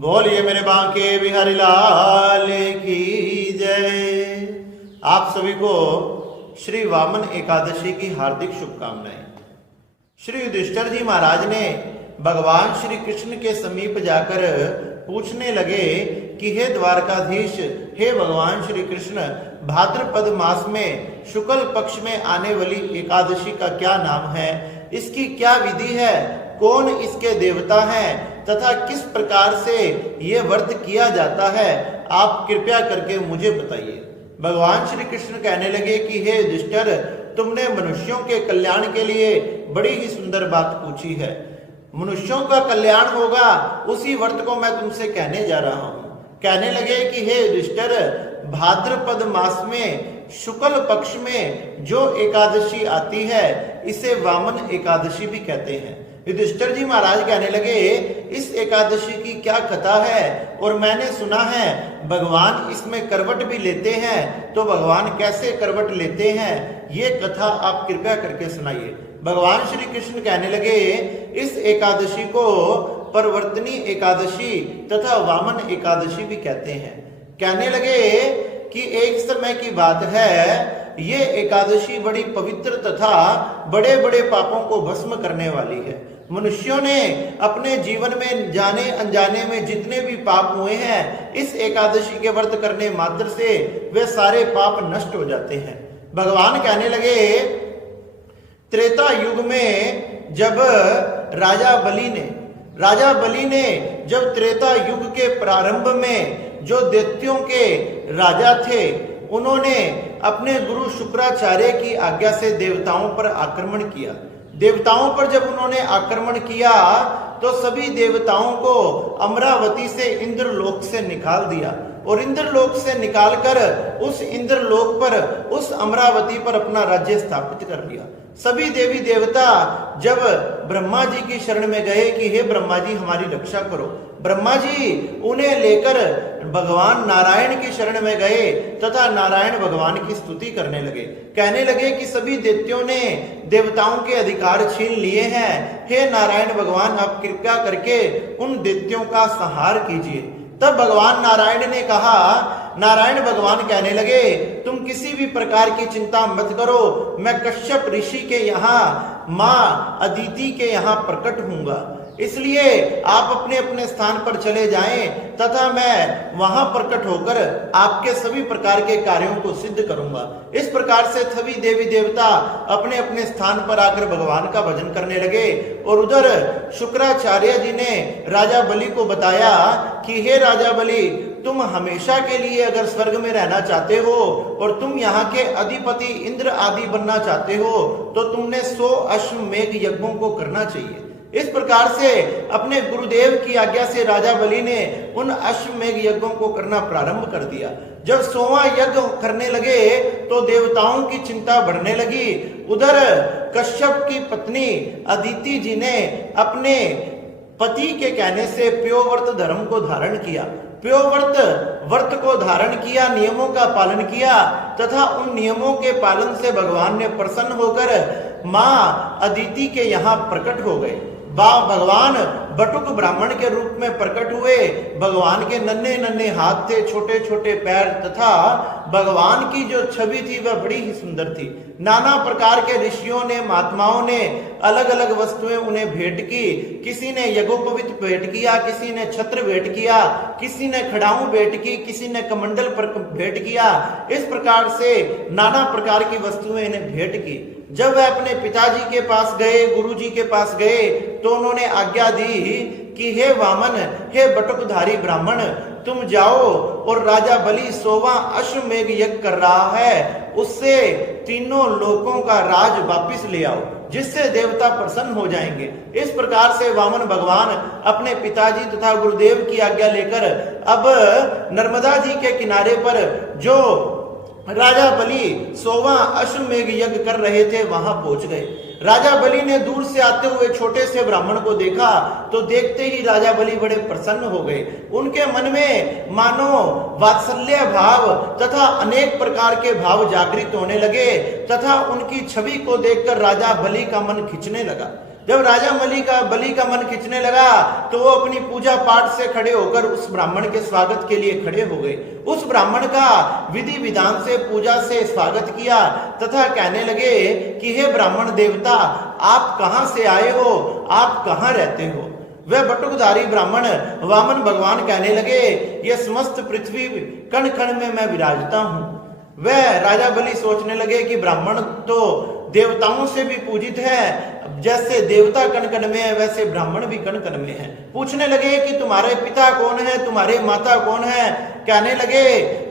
बोलिए मेरे बांके बिहारी लाल की जय। आप सभी को श्री वामन एकादशी की हार्दिक शुभकामनाएं। श्री युधिष्ठिर जी महाराज ने भगवान श्री कृष्ण के समीप जाकर पूछने लगे कि हे द्वारकाधीश, हे भगवान श्री कृष्ण, भाद्रपद मास में शुक्ल पक्ष में आने वाली एकादशी का क्या नाम है, इसकी क्या विधि है, कौन इसके देवता हैं तथा किस प्रकार से ये व्रत किया जाता है, आप कृपया करके मुझे बताइए। भगवान श्री कृष्ण कहने लगे कि हे युधिष्ठिर, तुमने मनुष्यों के कल्याण के लिए बड़ी ही सुंदर बात पूछी है। मनुष्यों का कल्याण होगा उसी व्रत को मैं तुमसे कहने जा रहा हूं। कहने लगे कि हे युधिष्ठिर, भाद्रपद मास में शुक्ल पक्ष में जो एकादशी आती है इसे वामन एकादशी भी कहते हैं। युधिष्ठिर जी महाराज कहने लगे, इस एकादशी की क्या कथा है, और मैंने सुना है भगवान इसमें करवट भी लेते हैं, तो भगवान कैसे करवट लेते हैं, ये कथा आप कृपया करके सुनाइए। भगवान श्री कृष्ण कहने लगे, इस एकादशी को परवर्तनी एकादशी तथा वामन एकादशी भी कहते हैं। कहने लगे कि एक समय की बात है, ये एकादशी बड़ी पवित्र तथा बड़े बड़े पापों को भस्म करने वाली है। मनुष्यों ने अपने जीवन में जाने अनजाने में जितने भी पाप हुए हैं, इस एकादशी के व्रत करने मात्र से वे सारे पाप नष्ट हो जाते हैं। भगवान कहने लगे, त्रेता युग में जब राजा बलि ने जब त्रेता युग के प्रारंभ में जो दैत्यों के राजा थे, उन्होंने अपने गुरु शुक्राचार्य की आज्ञा से देवताओं पर आक्रमण किया। देवताओं पर जब उन्होंने आक्रमण किया तो सभी देवताओं को अमरावती से इंद्रलोक से निकाल दिया, और इंद्रलोक से निकालकर उस इंद्रलोक पर, उस अमरावती पर अपना राज्य स्थापित कर दिया। सभी देवी देवता जब ब्रह्मा जी की शरण में गए कि हे ब्रह्मा जी हमारी रक्षा करो, ब्रह्मा जी उन्हें लेकर भगवान नारायण की शरण में गए तथा नारायण भगवान की स्तुति करने लगे। कहने लगे कि सभी दैत्यों ने देवताओं के अधिकार छीन लिए हैं, हे नारायण भगवान आप कृपया करके उन दैत्यों का संहार कीजिए। तब भगवान नारायण ने कहा, नारायण भगवान कहने लगे, तुम किसी भी प्रकार की चिंता मत करो, मैं कश्यप ऋषि के यहाँ माँ अदिति के यहाँ प्रकट हूंगा, इसलिए आप अपने अपने स्थान पर चले जाएं तथा मैं वहां प्रकट होकर आपके सभी प्रकार के कार्यों को सिद्ध करूंगा। इस प्रकार से सभी देवी देवता अपने अपने स्थान पर आकर भगवान का भजन करने लगे। और उधर शुक्राचार्य जी ने राजा बलि को बताया कि हे राजा बलि, तुम हमेशा के लिए अगर स्वर्ग में रहना चाहते हो और तुम यहाँ के अधिपति इंद्र आदि बनना चाहते हो तो तुमने 100 अश्वमेध यज्ञों को करना चाहिए। इस प्रकार से अपने गुरुदेव की आज्ञा से राजा बलि ने उन अश्वमेध यज्ञों को करना प्रारंभ कर दिया। जब 100वां यज्ञ करने लगे तो देवताओं की चिंता बढ़ने लगी। उधर कश्यप की पत्नी अदिति जी ने अपने पति के कहने से प्योव्रत धर्म को धारण किया। व्रत को धारण किया, नियमों का पालन किया तथा उन नियमों के पालन से भगवान ने प्रसन्न होकर मां अदिति के यहाँ प्रकट हो गए। भगवान बटुक ब्राह्मण के रूप में प्रकट हुए। भगवान के नन्हे नन्हे हाथ थे, छोटे छोटे पैर तथा भगवान की जो छवि थी वह बड़ी ही सुंदर थी। नाना प्रकार के ऋषियों ने, महात्माओं ने अलग अलग वस्तुएं उन्हें भेंट की। किसी ने यज्ञोपवीत भेंट किया, किसी ने छत्र भेंट किया, किसी ने खड़ाऊ भेंट की, किसी ने कमंडल पर भेंट किया। इस प्रकार से नाना प्रकार की वस्तुएं इन्हें भेंट की। जब वह अपने पिताजी के पास गए, गुरु जी के पास गए, तो उन्होंने आज्ञा दी कि हे वामन, हे बटुकधारी ब्राह्मण, तुम जाओ और राजा बलि 100वां अश्वमेध यज्ञ कर रहा है, उससे तीनों लोकों का राज वापिस ले आओ, जिससे देवता प्रसन्न हो जाएंगे। इस प्रकार से वामन भगवान अपने पिताजी तथा गुरुदेव की आज्ञा लेकर अब नर्मदा जी के किनारे पर जो राजा बलि 100वां अश्वमेध यज्ञ कर रहे थे वहां पहुंच गए। राजा बलि ने दूर से आते हुए छोटे से ब्राह्मण को देखा तो देखते ही राजा बलि बड़े प्रसन्न हो गए। उनके मन में मानो वात्सल्य भाव तथा अनेक प्रकार के भाव जागृत होने लगे तथा उनकी छवि को देखकर राजा बलि का मन खिंचने लगा। जब राजा बलि का मन खिंचने लगा तो वो अपनी पूजा पाठ से खड़े होकर उस ब्राह्मण के स्वागत के लिए खड़े हो गए। उस ब्राह्मण का विधि विधान से पूजा से स्वागत किया तथा कहने लगे कि हे ब्राह्मण देवता, आप कहां से आए हो, आप कहां रहते हो। वह बटुकधारी ब्राह्मण वामन भगवान कहने लगे, यह समस्त पृथ्वी कण कण में मैं विराजता हूं। वह राजा बलि सोचने लगे कि ब्राह्मण तो देवताओं से भी पूजित है, जैसे देवता कण कण में है वैसे ब्राह्मण भी कण कण में है। पूछने लगे कि तुम्हारे पिता कौन है, तुम्हारे माता कौन है। कहने लगे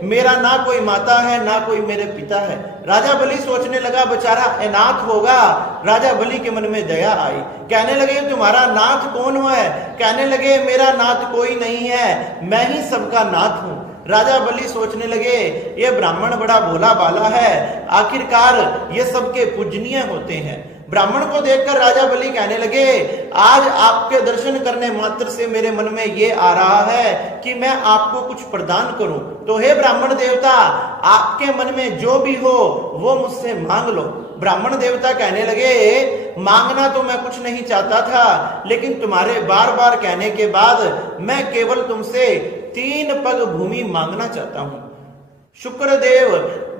मेरा ना कोई माता है ना कोई मेरे पिता है। राजा बलि सोचने लगा बेचारा अनाथ होगा। राजा बलि के मन में दया आई। कहने लगे तुम्हारा नाथ कौन है। कहने लगे मेरा नाथ कोई नहीं है, मैं ही सबका नाथ हूं। राजा बलि सोचने लगे ये ब्राह्मण बड़ा भोला भाला है, आखिरकार ये सबके पूजनीय होते हैं। ब्राह्मण को देखकर राजा बलि कहने लगे आज आपके दर्शन करने मात्र से मेरे मन में ये आ रहा है कि मैं आपको कुछ प्रदान करूं। तो हे ब्राह्मण देवता, आपके मन में जो भी हो वो मुझसे मांग लो। ब्राह्मण देवता कहने लगे मांगना तो मैं कुछ नहीं चाहता था, लेकिन तुम्हारे बार बार कहने के बाद मैं केवल तुमसे 3 पग भूमि मांगना चाहता हूं।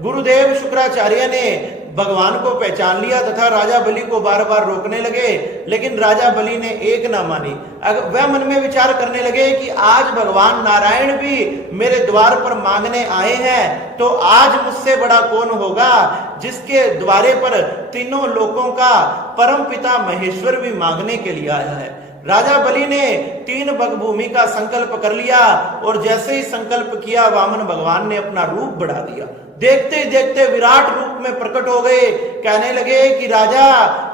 गुरुदेव शुक्राचार्य ने भगवान को पहचान लिया तथा राजा बलि को बार बार रोकने लगे, लेकिन राजा बलि ने एक ना मानी। वह मन में विचार करने लगे कि आज भगवान नारायण भी मेरे द्वार पर मांगने आए हैं, तो आज मुझसे बड़ा कौन होगा जिसके द्वारे पर तीनों लोकों का परम पिता महेश्वर भी मांगने के लिए आया है। राजा बलि ने 3 पग भूमि का संकल्प कर लिया और जैसे ही संकल्प किया वामन भगवान ने अपना रूप बढ़ा दिया। देखते ही देखते विराट रूप में प्रकट हो गए। कहने लगे कि राजा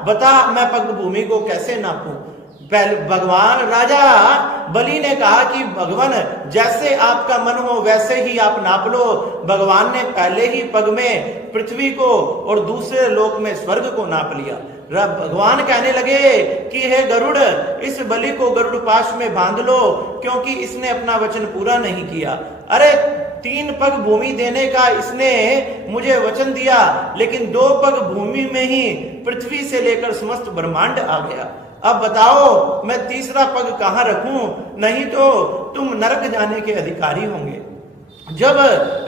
बता मैं पग भूमि को कैसे नापूं। भगवान राजा बलि ने कहा कि भगवान जैसे आपका मन हो वैसे ही आप नाप लो। भगवान ने पहले ही पग में पृथ्वी को और दूसरे लोक में स्वर्ग को नाप लिया। भगवान कहने लगे कि हे गरुड़, इस बलि को गरुड़ पाश में बांध लो, क्योंकि इसने अपना वचन पूरा नहीं किया। अरे 3 पग भूमि देने का इसने मुझे वचन दिया, लेकिन 2 पग भूमि में ही पृथ्वी से लेकर समस्त ब्रह्मांड आ गया। अब बताओ मैं तीसरा पग कहां रखूं, नहीं तो तुम नरक जाने के अधिकारी होंगे। जब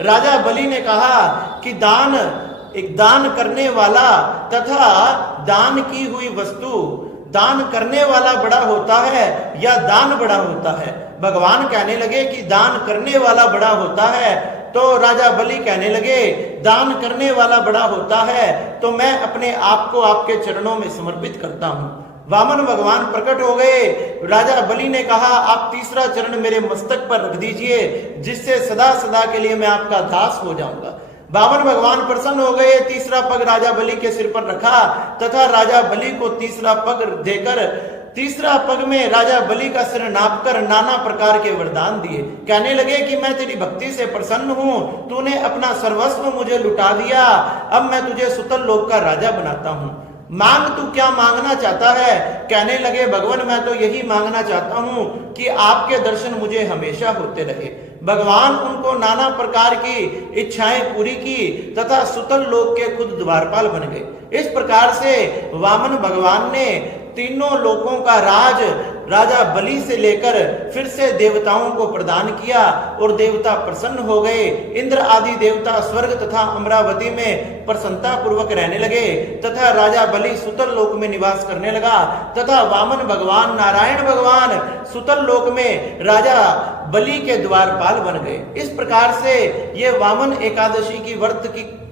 राजा बलि ने कहा कि एक दान करने वाला तथा दान की हुई वस्तु, दान करने वाला बड़ा होता है या दान बड़ा होता है। भगवान कहने लगे कि दान करने वाला बड़ा होता है। तो राजा बलि कहने लगे दान करने वाला बड़ा होता है, तो मैं अपने आप को आपके चरणों में समर्पित करता हूं। वामन भगवान प्रकट हो गए। राजा बलि ने कहा आप तीसरा चरण मेरे मस्तक पर रख दीजिए, जिससे सदा सदा के लिए मैं आपका दास हो जाऊंगा। वामन भगवान प्रसन्न हो गए। तीसरा पग राजा बलि के सिर पर रखा तथा राजा बलि को तीसरा पग देकर तीसरा पग में राजा बलि का सिर नापकर नाना प्रकार के वरदान दिए। कहने लगे कि मैं तेरी भक्ति से प्रसन्न हूं, तूने अपना सर्वस्व मुझे लुटा दिया, अब मैं तुझे सुतल लोक का राजा बनाता हूं। मांग तू क्या मांगना चाहता है। कहने लगे भगवान मैं तो यही मांगना चाहता हूं कि आपके दर्शन मुझे हमेशा होते रहे। भगवान उनको नाना प्रकार की इच्छाएं पूरी की तथा सुतल लोक के खुद द्वारपाल बन गए। इस प्रकार से वामन भगवान ने तीनों लोकों का राज राजा बलि से लेकर फिर से देवताओं को प्रदान किया और देवता प्रसन्न हो गए। इंद्र आदि देवता स्वर्ग तथा अमरावती में प्रसन्नता पूर्वक रहने लगे तथा राजा बलि सुतल लोक में निवास करने लगा तथा वामन भगवान नारायण भगवान सुतल लोक में राजा बलि के द्वारपाल बन गए। इस प्रकार से ये वामन एकादशी की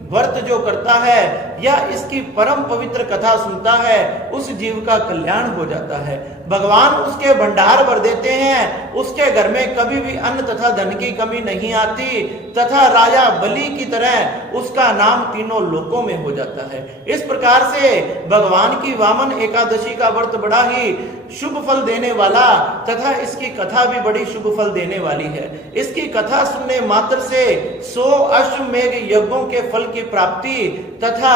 व्रत जो करता है या इसकी परम पवित्र कथा सुनता है, उस जीव का कल्याण हो जाता है। भगवान उसके भंडार भर देते हैं, उसके घर में कभी भी अन्न तथा धन की कमी नहीं आती तथा राजा बलि की तरह उसका नाम तीनों लोकों में हो जाता है। इस प्रकार से भगवान की वामन एकादशी का व्रत बड़ा ही शुभ फल देने वाला तथा इसकी कथा भी बड़ी शुभ फल देने वाली है। इसकी कथा सुनने मात्र से 100 अश्वमेघ यज्ञों के फल की प्राप्ति तथा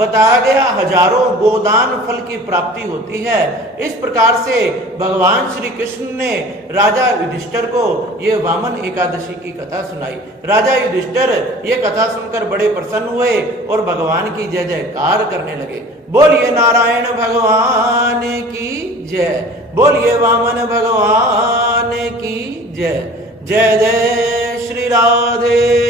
बताया गया हजारों गोदान फल की प्राप्ति होती है। इस प्रकार से भगवान श्री कृष्ण ने राजा युधिष्ठिर को ये वामन एकादशी की कथा सुनाई। राजा युधिष्ठिर ये कथा सुनकर बड़े प्रसन्न हुए और भगवान की जय जयकार करने लगे। बोलिए नारायण भगवान की जय, बोलिए वामन भगवान की जय। जय जय श्री राधे